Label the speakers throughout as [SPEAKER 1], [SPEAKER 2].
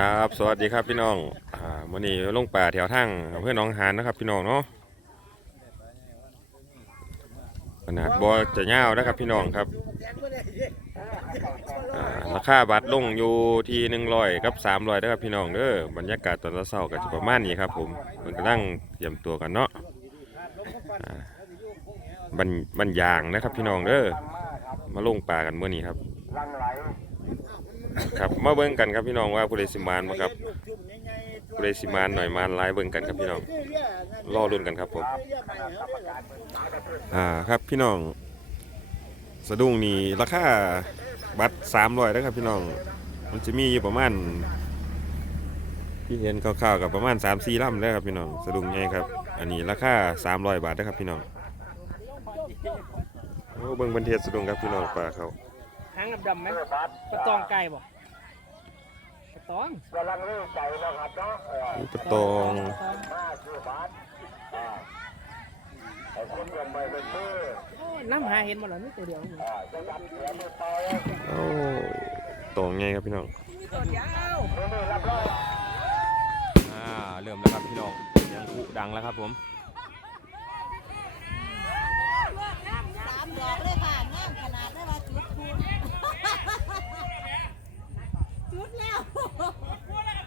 [SPEAKER 1] ครับ สวัสดีครับพี่น้อง อ่าวันนี้ลงป่าแถวทางอำเพื่อหน้องหานนะครับ พี่น้องเนาะขนาดบอจะยานะครับพี่น้องครับ อ่าราคาบัตรลงอยู่ที่หนึ่งร้อยกับสามร้อยนะครับพี่น้องเด้อบรรยากาศตอนเช้าก็จะประมาณนี้ครับผมมันกำลังเตรียมตัวกันเนาะอ่าบรรบรรยางนะครับพี่น้องเด้อมาลงป่ากันเมื่อนี้ครับ ครับมาเบิ่งกันครับพี่น้องว่าผู้ใดสิมานบ่ครับผู้ใดสิมานหน่อยมานหลายเบิ่งกันครับพี่น้องรอรุ่นกันครับผมอ่าครับพี่น้อง สะดุ้งนี่ราคาบัตร300นะครับพี่น้อง มันจะมีอยู่ประมาณที่เห็นคร่าวๆกับประมาณ3-4ลำแล้วครับพี่น้องสะดุ้งใหญ่ครับ อันนี้ราคา300บาทนะครับพี่น้องโอ้เบิ่งบันเทศสะดุ้งครับพี่น้องปลาเขาา
[SPEAKER 2] งดำๆไหมปลาตองไก่บ่ปลาตอง
[SPEAKER 3] กำลังเรื่องใจนะครับเนาะเออ
[SPEAKER 1] อุปตอง
[SPEAKER 3] มาคือบาทอ่าไอ้คนยังไม่เป็นมือ
[SPEAKER 2] โอ้ยน้ำหาเห็นหมดแล้วนี่ตัวเดียวนี่
[SPEAKER 3] อ่าจะยันเสียมือไป
[SPEAKER 1] โอ้ตองไงครับพี่น้อง
[SPEAKER 2] ตัวเดียว
[SPEAKER 3] มือมือรับรอง
[SPEAKER 1] อ่าเริ่มแล้วครับพี่น้องยังคุดังแล้วครับผม
[SPEAKER 4] สามดอกเลยค่ะงามขนาดได้ว่าจุดคูณจุดแล้วยกแล้ว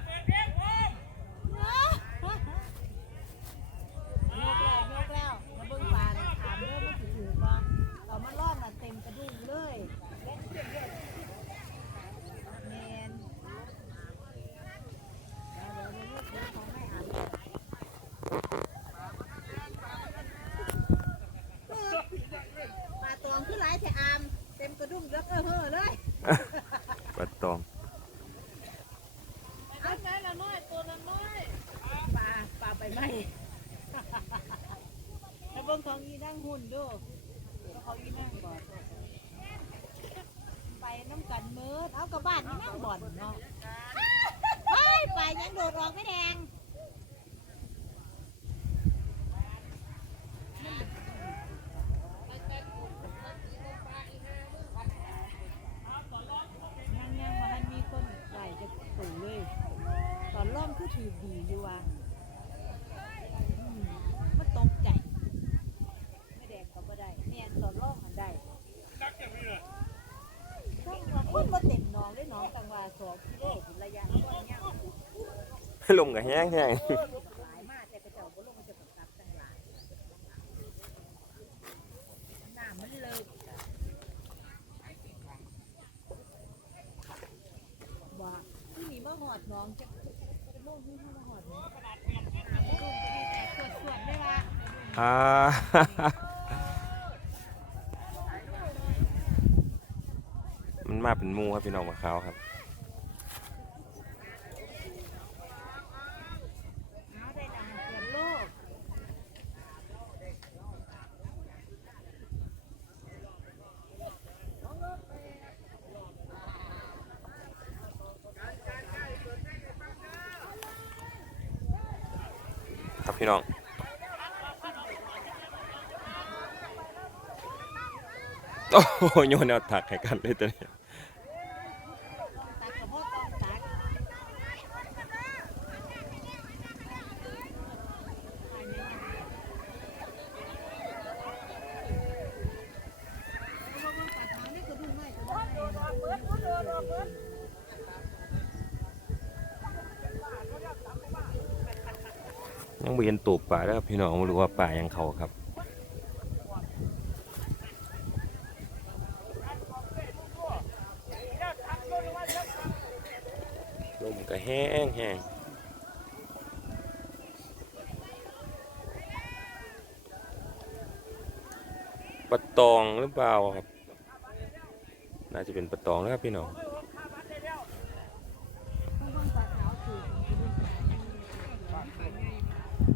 [SPEAKER 4] ยกแล้วมาเบิ่งปลาเนี่ยถามเด้อมันสิถือบ่เรามันรอดน่ะเต็มกระดุมเลยแมนเดี๋ยวเดี๋ยวเดี๋ยวเดี๋ยวของให้อ่านปลาตองคือหลายแถอามเต็มกระดุมแล้วเออเฮ้อเลย
[SPEAKER 1] ปัดตอง
[SPEAKER 4] เอา ไหนละน้อยตัวละน้อยปลาปลาไปไหมแล้วเบิ่งของยีนั่งหุ่นดูแล้วเขาอีนั่งบอดไปน้ำกันมืดเอากระบ้านนี่นั่งบอดเนาะไปไปยังโดดออกไม่แดงยังมาให้มีคนไหลจะตู่เลย ตอนร่องคือถือดีอยู่ว่ะอืมมันตกใจ ไม่แดงก็บ่ได้เนี่ยตอนร่องมันได้ต้องว่าคนมาเต็มหน้องได้หน้องตังว่าสองกิโลเป็น ระยะว่าเนี่ย
[SPEAKER 1] ลมกับแห้งแห้ง
[SPEAKER 4] หลายมากแต่กระเจ้าบ่ลงมาจะกับตับตั้งหลายน้ำมันเลิกว่าที่นี่มาหอดหน้องจะจะโลกที่เข้ามาหอดหน้องน้ำมันลงจะมีแต่สวดๆได้ว่า
[SPEAKER 1] อ่ามันมาเป็นหมูครับพี่น้องมะขาวครับ
[SPEAKER 4] เอาได้ดังเกือบโลก
[SPEAKER 1] ครับ พี่น้องโอ้โหโยนเอาถักให้กันเลยตัวนี้
[SPEAKER 4] ตักกับพ่อต้องตักเอามาปัดหางนี่ก็ดูั
[SPEAKER 1] งไม่เห็นตูบป่าแล้วครับพี่น้องไม่รู้ว่าป่ายังเขาครับลมก็แห้งแห้งปะตองหรือเปล่าครับ น่าจะเป็นปะตองนะครับพี่น้อง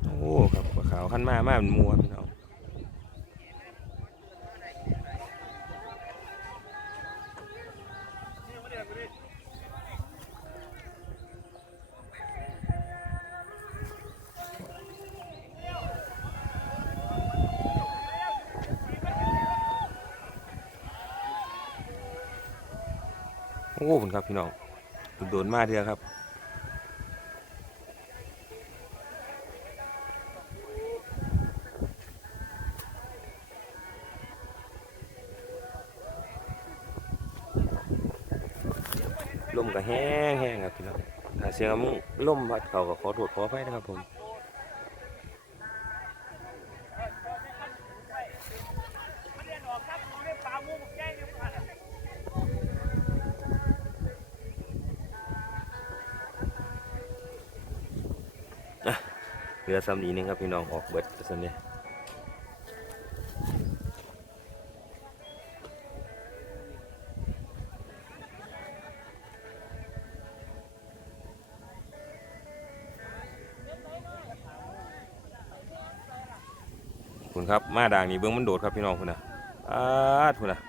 [SPEAKER 1] โอ้ ครับปลาขาวขั้นมามาเป็นหมูครับพี่น้องโอ้คุณครับพี่น้องโดนมาเดียวครับ เสียงลมพัดเขาก็ขอโทษขออภัยนะครับผมเหลือซ้ำนี้นึงครับพี่น้องออกเบิดส่วนนี้ คุณครับมาด่างนี่เบิ้องมันโดดครับพี่น้องคุณนะอาดคุณนะ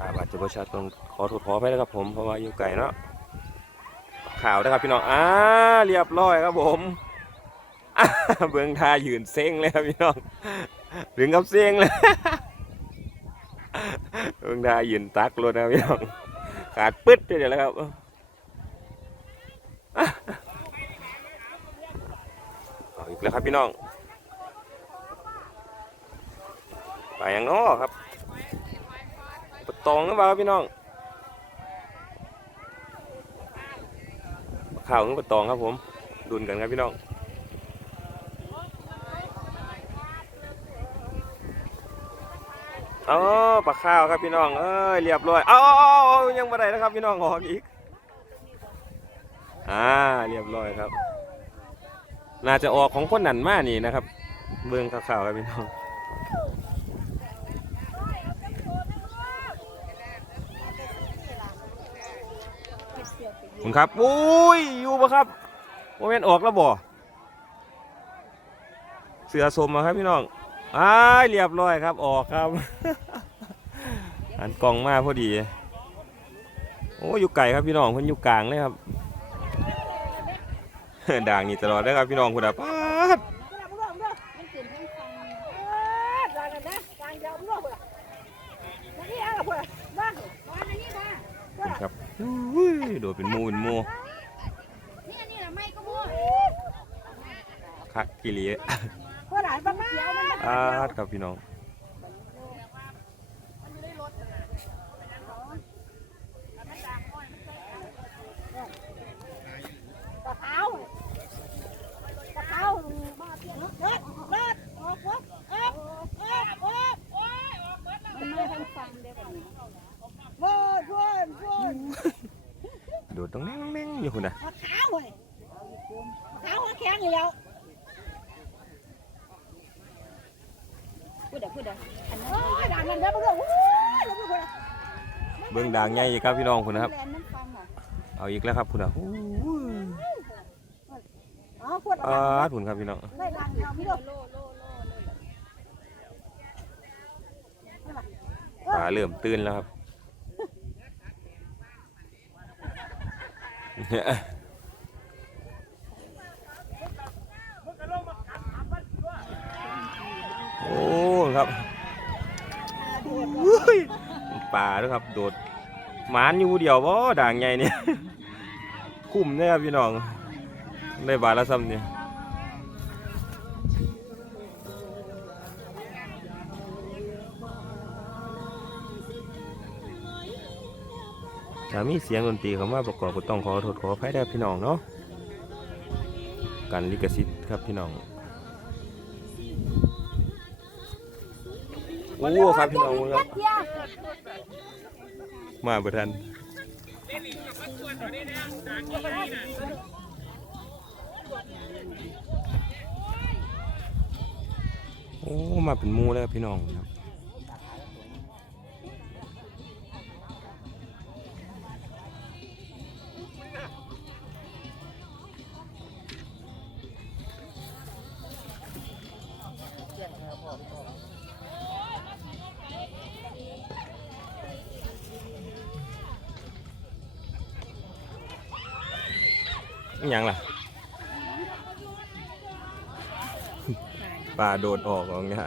[SPEAKER 1] อาบาดเจะประชาชนขอโทษขอไปแล้วครับผมเพราะว่าอยู่ไกลเนาะ ข่าวนะครับพี่น้องอ่าเรียบร้อยครับผมเบื้องทายืนเซ็งเลยครับพี่น้องถึงกับเซ็งเลยเบื้องทายืนตักรถนะครับพี่น้องขาดปึ๊ดเดี๋ยวแล้วครับอีกแล้วครับพี่น้องไปยังน้อครับปะตองหรือเปล่าพี่น้อง ข้าวของปะตองครับผมดุนกันครับพี่น้องอ๋อปลาข้าวครับพี่น้องเอ้ยเรียบร้อยเอ้ายังไม่ได้นะครับพี่น้องออกอีกอ่าเรียบร้อยครับ น่าจะออกของคนนั่นมากนี่นะครับ เบื้องข้าวๆครับพี่น้อง คุณครับอุ้ยอยู่ปะครับโมเมนต์ออกแล้วบ่เสือสมมาครับพี่น้องอ้ายเรียบร้อยครับออกครับอันกล่องมาพอดี โอ้อยู่ไก่ครับพี่น้องเพิ่นอยู่กลางเลยครับด่างนี่ตลอดเลยครับพี่น้องคุณอะป๊าด
[SPEAKER 4] มันตื่นทั้งฟัง
[SPEAKER 1] ครับอุ้ยโดดเป็นหมูเป็นหมู
[SPEAKER 4] นี่อันนี้ละไม่ก็มั่ว
[SPEAKER 1] คักกิลี
[SPEAKER 4] ก็หลายบ้านเขียวมัน
[SPEAKER 1] ป๊าดครับพี่น้อง
[SPEAKER 4] ปลาขาวปลาขาวมาเพียงเลิศเลิศออกวัดออกออกออกมันไม่ทั้งฟังเด้แบบนี้ว้าวว้าวว้าว
[SPEAKER 1] โดดตรงแม่งๆอยู่คุณอะ
[SPEAKER 4] ปลาขาวเว้ย ปลาขาวแข็งอยู่แล้วพูดเด้อพูดเด้ออันนั้นโอ้ยด่านมันเด้อบ่รู้โอ้ยแล้วบ่รู้
[SPEAKER 1] เบื้องด่างใหญ่อีกครับพี่น้องคุณนะครับ
[SPEAKER 4] แลนมันฟังเหรอ
[SPEAKER 1] เอาอีกแล้วครับคุณอะอู้
[SPEAKER 4] อ๋อพูด
[SPEAKER 1] ป๊าดคุณครับพี่น้อง
[SPEAKER 4] ได้ดังเอาไม่รู้
[SPEAKER 1] ปลาเริ่มตื่นแล้วครับ อ้ครับอุ้ยปลาด้วยครับ โดดหมานอยู่เดียวบ่ด่างใหญ่เนี่ยคุ้มเนี่ยครับพี่น้องได้บาทละซ้ำเนี่ยถ้ามีเสียงดนตรีเข้ามาประกอบก็ต้องขอโทษขออภัยได้พี่น้องเนาะกันลิขสิทธิ์ครับพี่น้อง โอ้ครับพี่น้องครับ มาบ่ทันโอ้ มาเป็นมูแล้วครับพี่น้องครับ อย่ยังล่ะป่าโดดออกของเนี่ย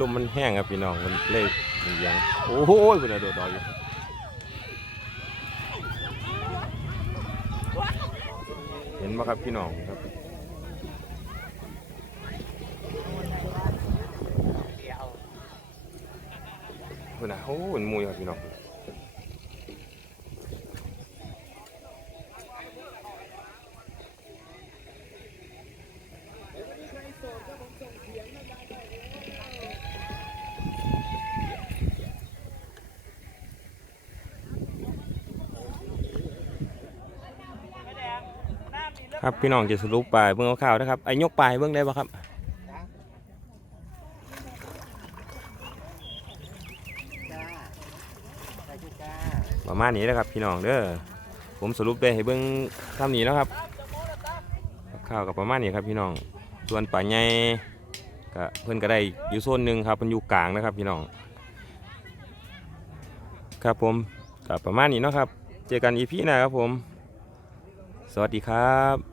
[SPEAKER 1] ลมมันแห้งครับพี่น้องมันเละมันยังโอ้โหเป็นโดดออกยเห็นไหมครับพี่น้องครับ เพิ่นน่ะโอ้โหมันมุยครับพี่น้องครับพี่น้องจะสรุปปลายเบิ่งข่าวนะครับไอ้ยกปลายเบิ่งได้บ่ครับ ประมาณนี้นะครับพี่น้องเด้อผมสรุปได้ให้เบิ่งทำนี้แล้วครับข้าวกับประมาณนี้ครับพี่น้อง ส่วนป่าใหญ่ก็เพื่อนก็ได้อยู่โซนหนึ่งครับมันอยู่กลางนะครับพี่น้อง ครับผมกับประมาณนี้เนาะครับ เจอกันอีพีหน้าครับผม สวัสดีครับ